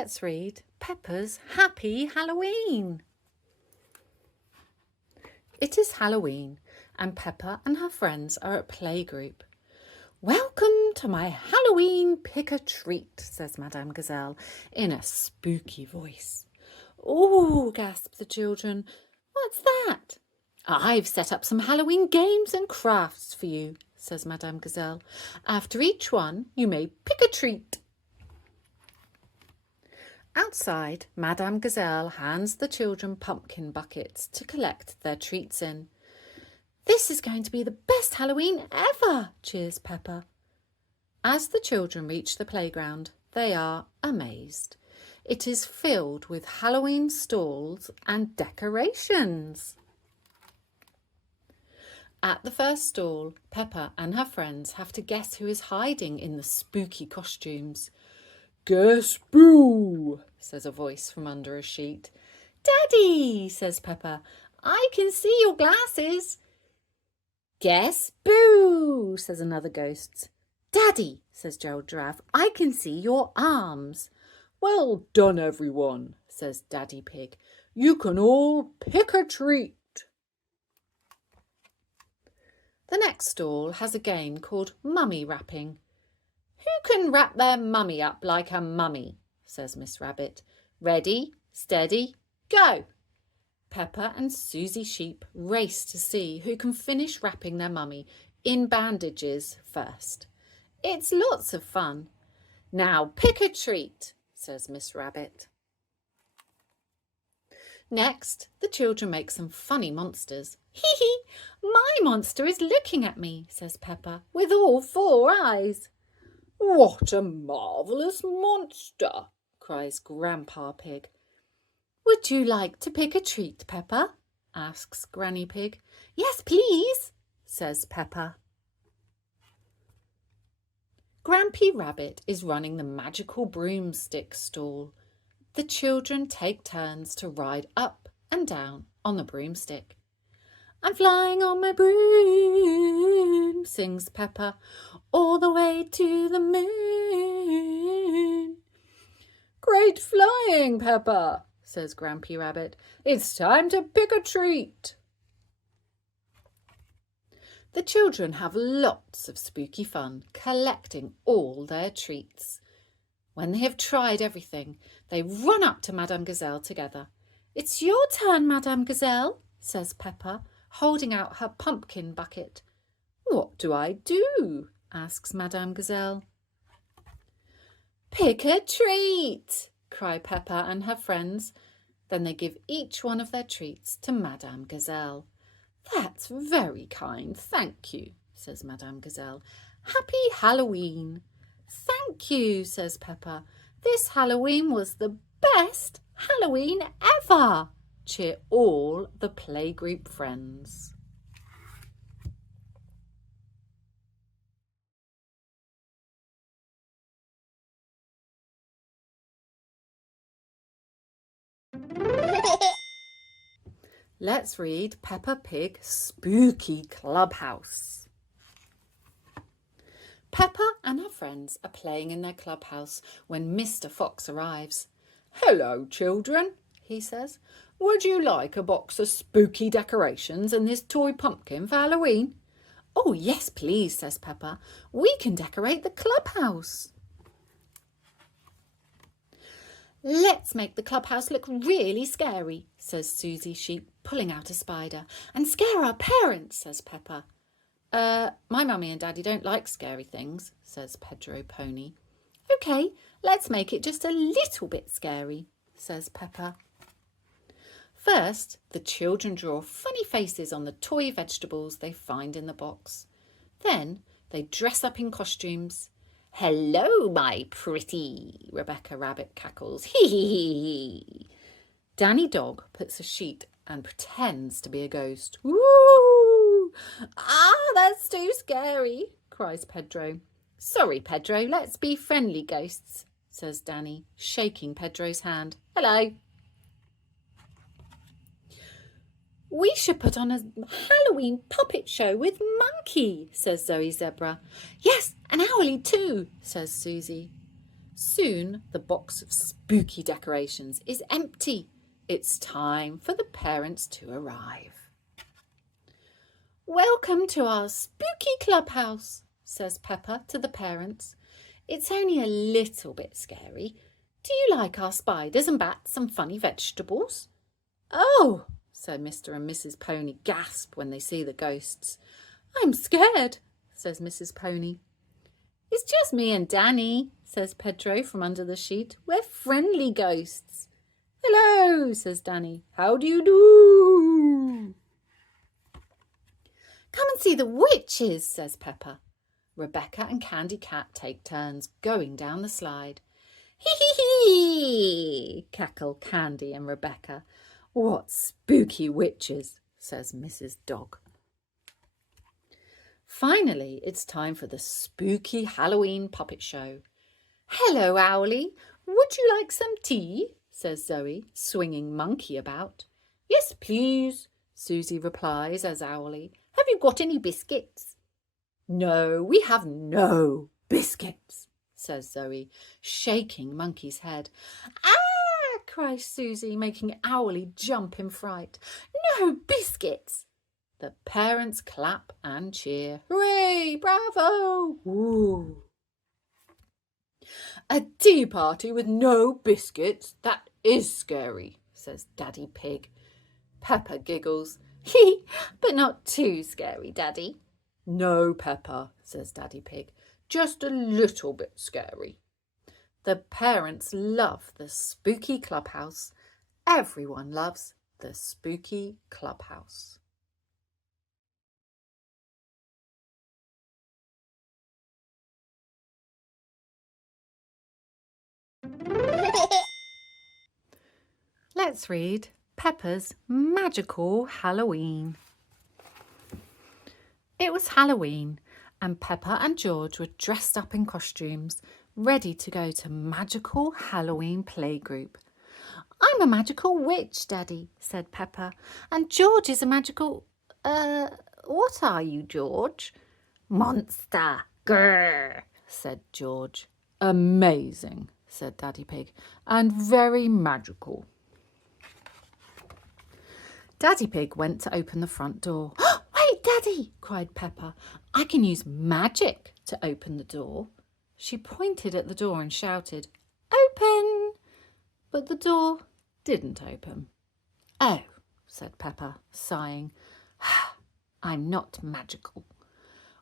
Let's read Peppa's Happy Halloween. It is Halloween and Peppa and her friends are at playgroup. Welcome to my Halloween pick-a-treat, says Madame Gazelle in a spooky voice. Oh, gasp the children. What's that? I've set up some Halloween games and crafts for you, says Madame Gazelle. After each one, you may pick a treat. Outside, Madame Gazelle hands the children pumpkin buckets to collect their treats in. This is going to be the best Halloween ever, cheers Peppa. As the children reach the playground, they are amazed. It is filled with Halloween stalls and decorations. At the first stall, Peppa and her friends have to guess who is hiding in the spooky costumes. Guess boo, says a voice from under a sheet. Daddy, says Peppa, I can see your glasses. Guess boo, says another ghost. Daddy, says Gerald Giraffe, I can see your arms. Well done, everyone, says Daddy Pig. You can all pick a treat. The next stall has a game called mummy wrapping. Who can wrap their mummy up like a mummy, says Miss Rabbit. Ready, steady, go. Peppa and Susie Sheep race to see who can finish wrapping their mummy in bandages first. It's lots of fun. Now pick a treat, says Miss Rabbit. Next, the children make some funny monsters. Hee hee, my monster is looking at me, says Peppa, with all 4 eyes. What a marvellous monster, cries Grandpa Pig. Would you like to pick a treat, Peppa? Asks Granny Pig. Yes, please, says Peppa. Grampy Rabbit is running the magical broomstick stall. The children take turns to ride up and down on the broomstick. I'm flying on my broom, sings Peppa, all the way to the moon. Great flying, Peppa, says Grampy Rabbit. It's time to pick a treat. The children have lots of spooky fun collecting all their treats. When they have tried everything, they run up to Madame Gazelle together. It's your turn, Madame Gazelle, says Peppa, holding out her pumpkin bucket. What do I do? Asks Madame Gazelle. Pick a treat, cry Peppa and her friends. Then they give each one of their treats to Madame Gazelle. That's very kind, thank you, says Madame Gazelle. Happy Halloween. Thank you, says Peppa. This Halloween was the best Halloween ever. Cheer all the playgroup friends. Let's read Peppa Pig Spooky Clubhouse. Peppa and her friends are playing in their clubhouse when Mr. Fox arrives. Hello, children, he says. Would you like a box of spooky decorations and this toy pumpkin for Halloween? Oh, yes, please, says Peppa. We can decorate the clubhouse. Let's make the clubhouse look really scary, says Susie Sheep, pulling out a spider. And scare our parents, says Peppa. My mummy and daddy don't like scary things, says Pedro Pony. OK, let's make it just a little bit scary, says Peppa. First, the children draw funny faces on the toy vegetables they find in the box. Then they dress up in costumes. Hello, my pretty, Rebecca Rabbit cackles. Hee hee hee hee. Danny Dog puts a sheet and pretends to be a ghost. Woo! Ah, that's too scary, cries Pedro. Sorry, Pedro, let's be friendly ghosts, says Danny, shaking Pedro's hand. Hello. We should put on a Halloween puppet show with Monkey, says Zoe Zebra. Yes, and Owlie too, says Susie. Soon the box of spooky decorations is empty. It's time for the parents to arrive. "Welcome to our spooky clubhouse," says Peppa to the parents. "It's only a little bit scary. Do you like our spiders and bats and funny vegetables?" "Oh," said Mr. and Mrs. Pony gasp when they see the ghosts. "I'm scared," says Mrs. Pony. "It's just me and Danny," says Pedro from under the sheet. "We're friendly ghosts." "Hello," says Danny. "How do you do?" "Come and see the witches," says Peppa. Rebecca and Candy Cat take turns going down the slide. "Hee hee hee," cackle Candy and Rebecca. "What spooky witches," says Mrs. Dog. Finally, it's time for the spooky Halloween puppet show. "Hello, Owlie. Would you like some tea?" says Zoe, swinging Monkey about. "Yes, please," Susie replies as Owlie. "Have you got any biscuits?" "No, we have no biscuits," says Zoe, shaking Monkey's head. "Ah!" cries Susie, making Owlie jump in fright. "No biscuits!" The parents clap and cheer. "Hooray! Bravo! Woo!" "A tea party with no biscuits? That is scary," says Daddy Pig. Peppa giggles. "Hee, but not too scary, Daddy." "No, Peppa," says Daddy Pig. "Just a little bit scary." The parents love the spooky clubhouse. Everyone loves the spooky clubhouse. Let's read Peppa's Magical Halloween. It was Halloween, and Peppa and George were dressed up in costumes, ready to go to magical Halloween playgroup. "I'm a magical witch, Daddy," said Peppa, "and George is a magical... what are you, George?" "Monster, grrr," said George. "Amazing," said Daddy Pig, "and very magical." Daddy Pig went to open the front door. "Wait, Daddy!" cried Peppa. "I can use magic to open the door." She pointed at the door and shouted, "Open!" But the door didn't open. "Oh," said Peppa, sighing. "I'm not magical."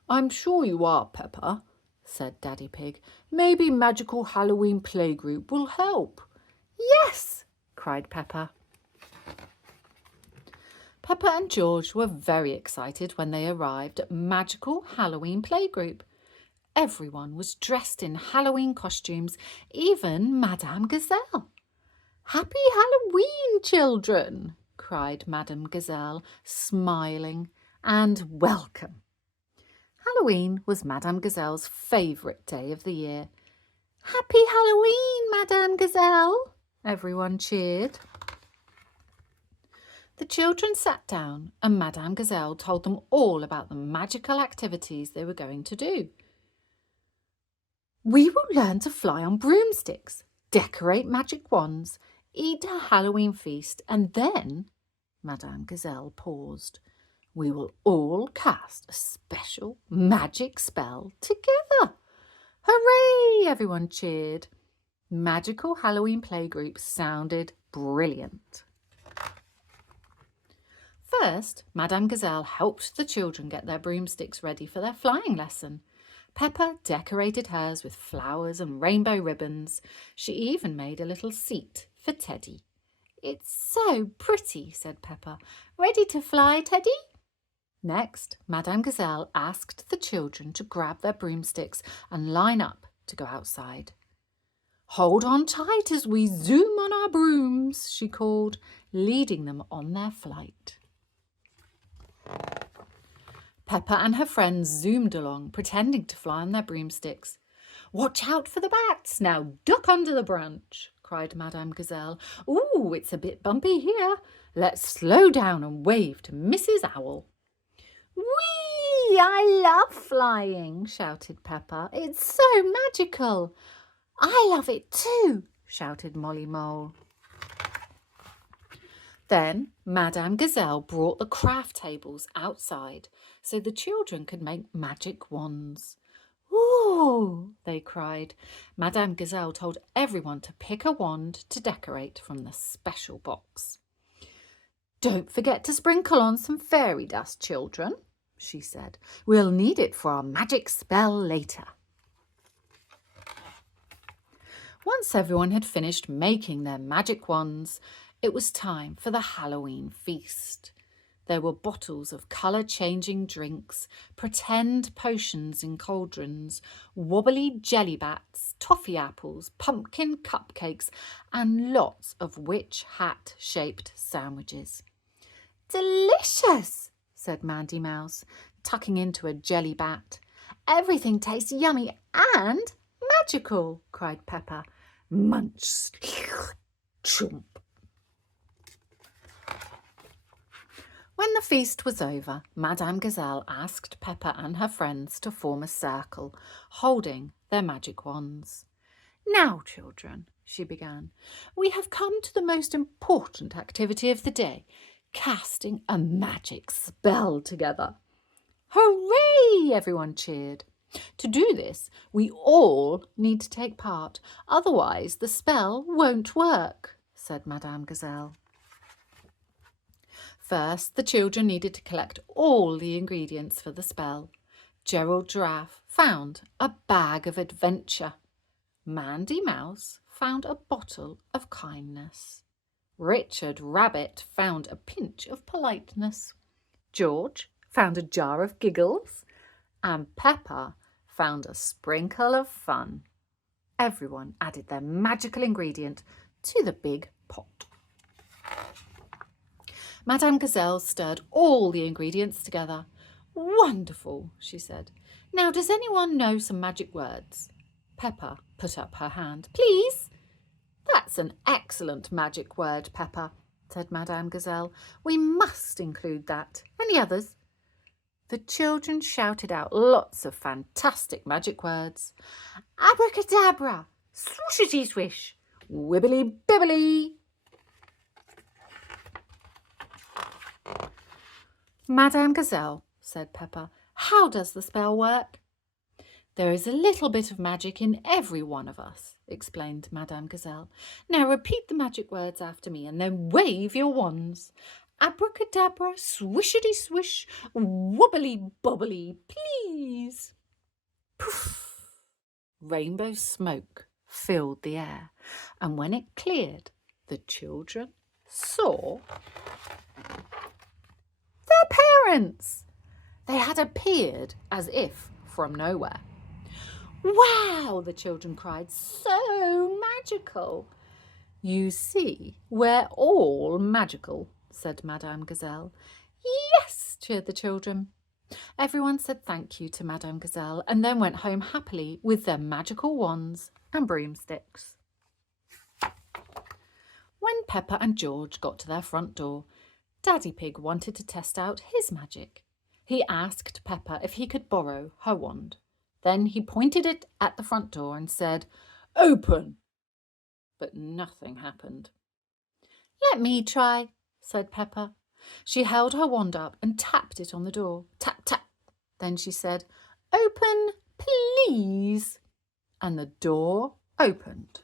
"I'm sure you are, Peppa," said Daddy Pig. "Maybe magical Halloween playgroup will help." "Yes!" cried Peppa. Peppa and George were very excited when they arrived at magical Halloween playgroup. Everyone was dressed in Halloween costumes, even Madame Gazelle. "Happy Halloween, children!" cried Madame Gazelle, smiling, "and welcome." Halloween was Madame Gazelle's favourite day of the year. "Happy Halloween, Madame Gazelle!" everyone cheered. The children sat down and Madame Gazelle told them all about the magical activities they were going to do. "We will learn to fly on broomsticks, decorate magic wands, eat a Halloween feast, and then," Madame Gazelle paused, "we will all cast a special magic spell together." Hooray! Everyone cheered. Magical Halloween playgroup sounded brilliant. First, Madame Gazelle helped the children get their broomsticks ready for their flying lesson. Peppa decorated hers with flowers and rainbow ribbons. She even made a little seat for Teddy. "It's so pretty," said Peppa. "Ready to fly, Teddy?" Next, Madame Gazelle asked the children to grab their broomsticks and line up to go outside. "Hold on tight as we zoom on our brooms," she called, leading them on their flight. Peppa and her friends zoomed along, pretending to fly on their broomsticks. "Watch out for the bats! Now duck under the branch!" cried Madame Gazelle. "Ooh, it's a bit bumpy here. Let's slow down and wave to Mrs. Owl." "Whee! I love flying!" shouted Peppa. "It's so magical." I love it too, shouted Molly Mole. Then Madame Gazelle brought the craft tables outside so the children could make magic wands. Ooh, they cried. Madame Gazelle told everyone to pick a wand to decorate from the special box. Don't forget to sprinkle on some fairy dust, children, she said. We'll need it for our magic spell later. Once everyone had finished making their magic wands, it was time for the Halloween feast. There were bottles of colour-changing drinks, pretend potions in cauldrons, wobbly jelly bats, toffee apples, pumpkin cupcakes, and lots of witch hat-shaped sandwiches. Delicious, said Mandy Mouse, tucking into a jelly bat. Everything tastes yummy and magical, cried Peppa. Munch, chomp. When the feast was over, Madame Gazelle asked Peppa and her friends to form a circle, holding their magic wands. Now, children, she began, we have come to the most important activity of the day, casting a magic spell together. Hooray! Everyone cheered. To do this, we all need to take part, otherwise the spell won't work, said Madame Gazelle. First, the children needed to collect all the ingredients for the spell. Gerald Giraffe found a bag of adventure. Mandy Mouse found a bottle of kindness. Richard Rabbit found a pinch of politeness. George found a jar of giggles. And Peppa found a sprinkle of fun. Everyone added their magical ingredient to the big pot. Madame Gazelle stirred all the ingredients together. Wonderful, she said. Now, does anyone know some magic words? Peppa put up her hand. Please? That's an excellent magic word, Peppa, said Madame Gazelle. We must include that. Any others? The children shouted out lots of fantastic magic words. Abracadabra, swooshity swish, wibbly bibbly. Madame Gazelle, said Peppa, how does the spell work? There is a little bit of magic in every one of us, explained Madame Gazelle. Now repeat the magic words after me and then wave your wands. Abracadabra, swishity swish, wobbly bobbly, please. Poof! Rainbow smoke filled the air, and when it cleared, the children saw their parents. They had appeared as if from nowhere. Wow, the children cried, so magical. You see, we're all magical, said Madame Gazelle. Yes, cheered the children. Everyone said thank you to Madame Gazelle and then went home happily with their magical wands and broomsticks. When Peppa and George got to their front door, Daddy Pig wanted to test out his magic. He asked Peppa if he could borrow her wand. Then he pointed it at the front door and said, "Open!" But nothing happened. "Let me try," said Peppa. She held her wand up and tapped it on the door. Tap, tap. Then she said, "Open, please." And the door opened.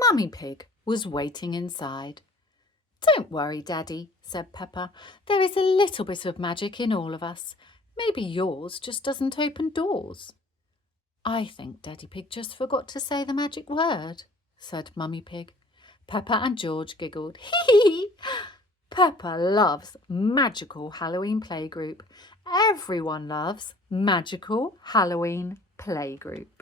Mummy Pig was waiting inside. "Don't worry, Daddy," said Peppa. "There is a little bit of magic in all of us. Maybe yours just doesn't open doors." "I think Daddy Pig just forgot to say the magic word," said Mummy Pig. Peppa and George giggled. Hee! Peppa loves magical Halloween playgroup. Everyone loves magical Halloween playgroup.